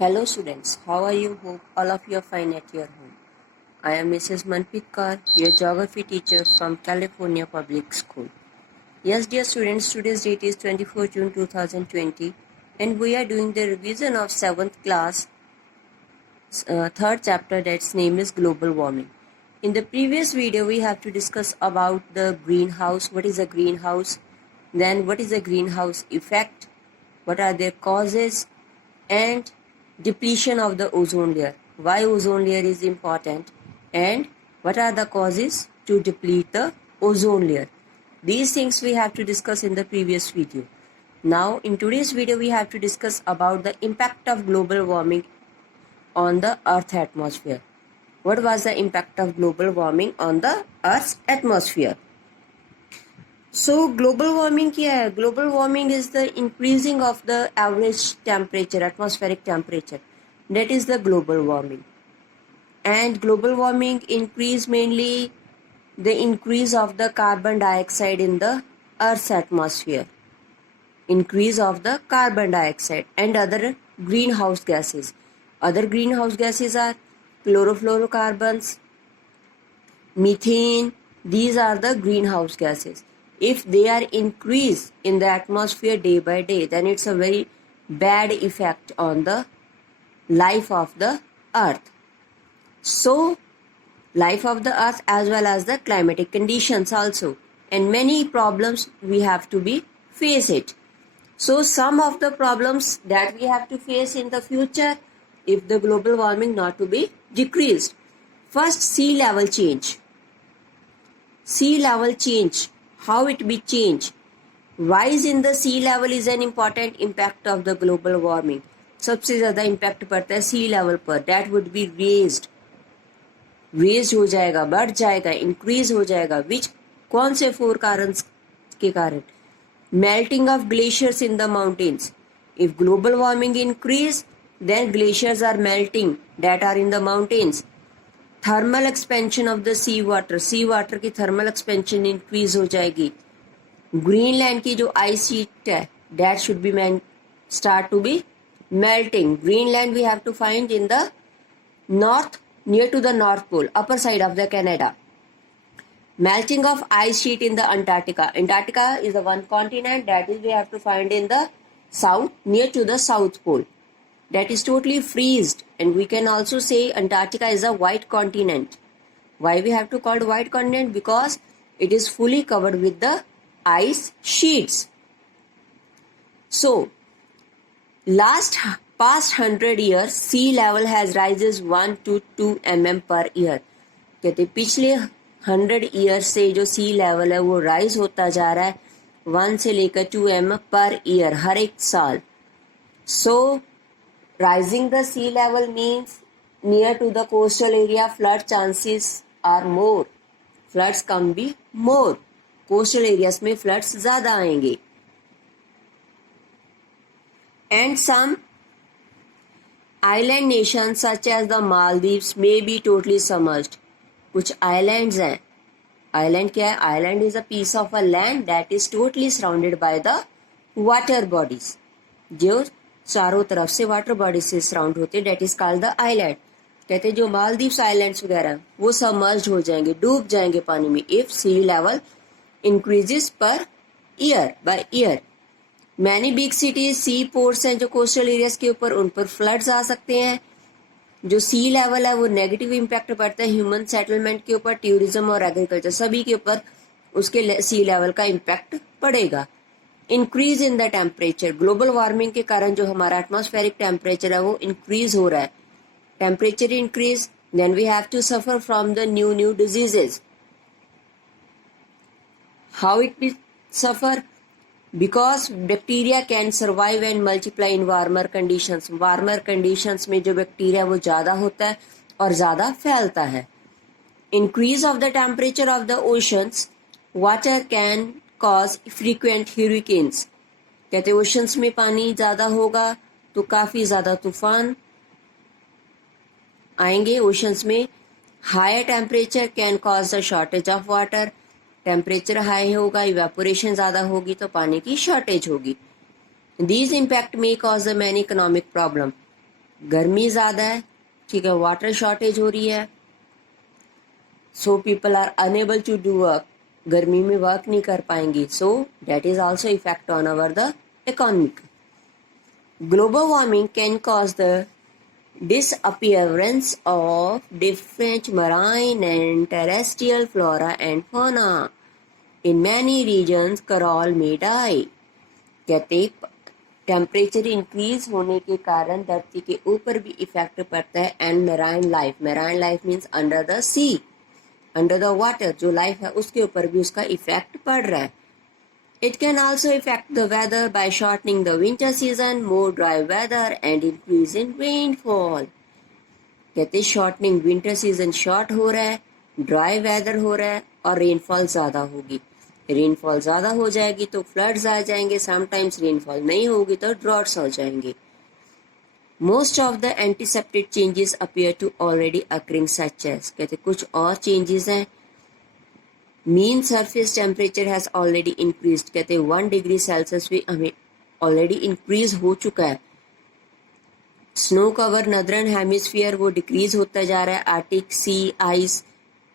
Hello students, how are you? Hope all of you are fine at your home. I am Mrs. Manpreet Kaur, your geography teacher from California Public School. Yes dear students, today's date is 24 June 2020 and we are doing the revision of 7th class third chapter that's name is global warming. In the previous video we have to discuss about the greenhouse, what is a greenhouse, then what is a greenhouse effect, what are their causes, and depletion of the ozone layer, why ozone layer is important, and what are the causes to deplete the ozone layer. These things we have to discuss in the previous video. Now in today's video we have to discuss about the impact of global warming on the earth atmosphere. What was the impact of global warming on the earth's atmosphere? So global warming क्या है? Global warming is the increasing of the average temperature, atmospheric temperature. That is the global warming. And global warming increase mainly the increase of the carbon dioxide in the earth's atmosphere. Increase of the carbon dioxide and other greenhouse gases. Other greenhouse gases are chlorofluorocarbons, methane. These are the greenhouse gases. If they are increased in the atmosphere day by day, then it's a very bad effect on the life of the earth. So life of the earth as well as the climatic conditions also, and many problems we have to be face it. So some of the problems that we have to face in the future if the global warming not to be decreased. First, sea level change. Sea level change, how it be changed? Rise in the sea level is an important impact of the global warming. सबसे ज़्यादा impact पड़ता है सी level पर. That would be raised हो जाएगा, बढ़ जाएगा, increase हो जाएगा. विच कौन से 4 कारण के कारण? Melting of glaciers in the mountains. If global warming increase, then glaciers are melting that are in the mountains. Thermal expansion of the sea water. Sea water की thermal expansion increase हो जाएगी. Greenland की जो ice sheet है, that should be start to be melting. Greenland we have to find in the north, near to the North Pole, upper side of the Canada. Melting of ice sheet in the Antarctica. Antarctica is the one continent that is we have to find in the south, near to the South Pole. That is totally freezed, and we can also say Antarctica is a white continent. Why we have to call it white continent? Because it is fully covered with the ice sheets. So past 100 years sea level has rises 1 to 2 mm per year. कहते पिछले 100 years से जो sea level है वो rise होता जा रहा है 1 से लेकर 2 mm per year हर एक साल. So rising the sea level means near to the coastal area flood chances are more. Floods can be more. Coastal areas में floods ज़्यादा आएंगे. And some island nations such as the Maldives may be totally submerged. कुछ islands हैं. Island क्या है? Island is a piece of a land that is totally surrounded by the water bodies. जो चारों तरफ से वाटर बॉडी से surround होते, that is called the island. कहते जो मालदीव्स आइलैंड्स वगैरह वो सबमर्ज हो जाएंगे, डूब जाएंगे पानी में if sea level increases per year by year. Many big cities sea ports हैं जो कोस्टल एरियाज के ऊपर, उन पर फ्लड्स आ सकते हैं. जो सी लेवल है वो नेगेटिव इम्पैक्ट पड़ता है ह्यूमन सेटलमेंट के ऊपर, टूरिज्म और एग्रीकल्चर सभी के ऊपर उसके सी लेवल का इम्पैक्ट पड़ेगा. Increase in the temperature. Global warming के कारण जो हमारा एटमॉस्फेरिक टेम्परेचर है वो इंक्रीज हो रहा है. Temperature increase, then we have to suffer from the new diseases. How it will suffer? Because bacteria can survive and multiply in warmer conditions. Warmer conditions में जो बैक्टीरिया वो ज़्यादा होता है और ज़्यादा फैलता है. Increase of the temperature of the oceans. Water can cause frequent hurricanes. कहते ओशंस में पानी ज़्यादा होगा तो काफ़ी ज़्यादा तूफान आएंगे ओशंस में. Higher temperature can cause the shortage of water. Temperature high होगा, इवेपोरेशन ज़्यादा होगी तो पानी की शॉर्टेज होगी. These impact may cause a many economic problem. गर्मी ज़्यादा है, ठीक है, वाटर शॉर्टेज हो रही है, so people are unable to do work, गर्मी में वर्क नहीं कर पाएंगे, so that is also effect on our the economic. Global warming can cause the disappearance of different marine and terrestrial flora and fauna. In many regions, coral may die. कहते temperature increase होने के कारण धरती के ऊपर भी effect पड़ता है and marine life means under the sea, under the water जो लाइफ है उसके ऊपर भी उसका इफेक्ट पड़ रहा है. It can also affect the weather by shortening the winter season, more dry weather and increase in rainfall. कहते शॉर्टनिंग, विंटर सीजन शॉर्ट हो रहा है, ड्राई वेदर हो रहा है और रेनफॉल ज़्यादा होगी. रेनफॉल ज़्यादा हो जाएगी तो फ्लड्स आ जाएंगे, समटाइम्स रेनफॉल नहीं होगी तो ड्रॉट्स हो जाएंगे. Most of the anticipated changes appear to already occurring such as, कहते कुछ और चेंजेस हैं. Mean surface temperature has already increase, कहते 1 डिग्री सेल्सियस भी हमें ऑलरेडी इंक्रीज हो चुका है. स्नो कवर नदरन हेमिस्फीयर वो डिक्रीज होता जा रहा है, arctic sea ice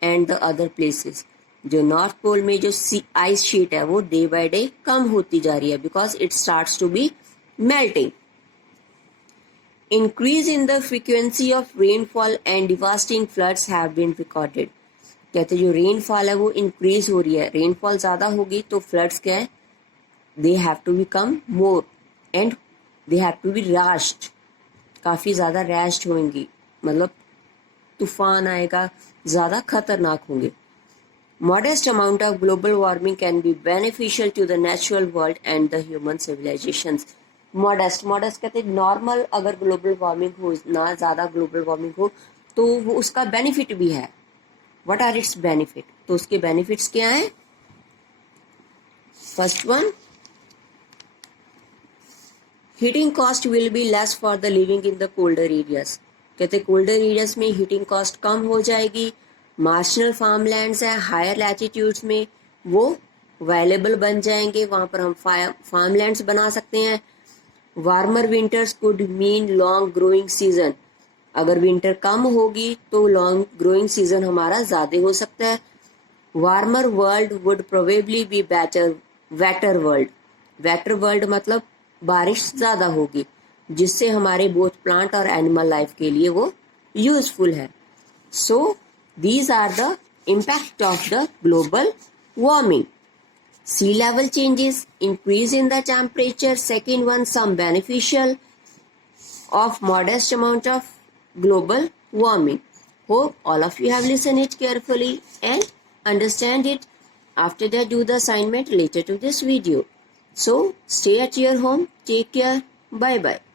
and the other places. जो नॉर्थ पोल में जो सी आइस शीट है वो डे बाय डे कम होती जा रही है because it starts to be melting. Increase in the frequency of rainfall and devastating floods have been recorded. कहते जो रेनफॉल है वो इंक्रीज हो रही है, रेनफॉल ज़्यादा होगी तो फ्लड्स क्या है, they have to become more and they have to be rushed, काफ़ी ज़्यादा रैश्ड होंगी, मतलब तूफान आएगा, ज़्यादा खतरनाक होंगे. Modest amount of global warming can be beneficial to the natural world and the human civilisations. Modest कहते हैं नॉर्मल, अगर ग्लोबल वार्मिंग हो, ना ज़्यादा ग्लोबल वार्मिंग हो तो वो उसका बेनिफिट भी है. व्हाट आर इट्स बेनिफिट, तो उसके बेनिफिट्स क्या हैं. First one, heating cost will be less for the living in the colder areas. कहते कोल्डर एरियाज में हीटिंग कॉस्ट कम हो जाएगी. मार्जिनल फार्म लैंड्स है हायर लैटिट्यूड्स में वो अवेलेबल बन जाएंगे, वहाँ पर हम फार्म लैंड्स बना सकते हैं. Warmer winters could mean long growing season, अगर विंटर कम होगी तो लॉन्ग ग्रोइंग सीजन हमारा ज़्यादा हो सकता है. Warmer world would probably be wetter world मतलब बारिश ज़्यादा होगी जिससे हमारे बोथ प्लांट और एनिमल लाइफ के लिए वो यूजफुल है. So these are the impact of the global warming. Sea level changes, increase in the temperature. Second one, some beneficial of modest amount of global warming. Hope all of you have listened it carefully and understand it. After that, do the assignment related to this video. So, stay at your home. Take care. Bye-bye.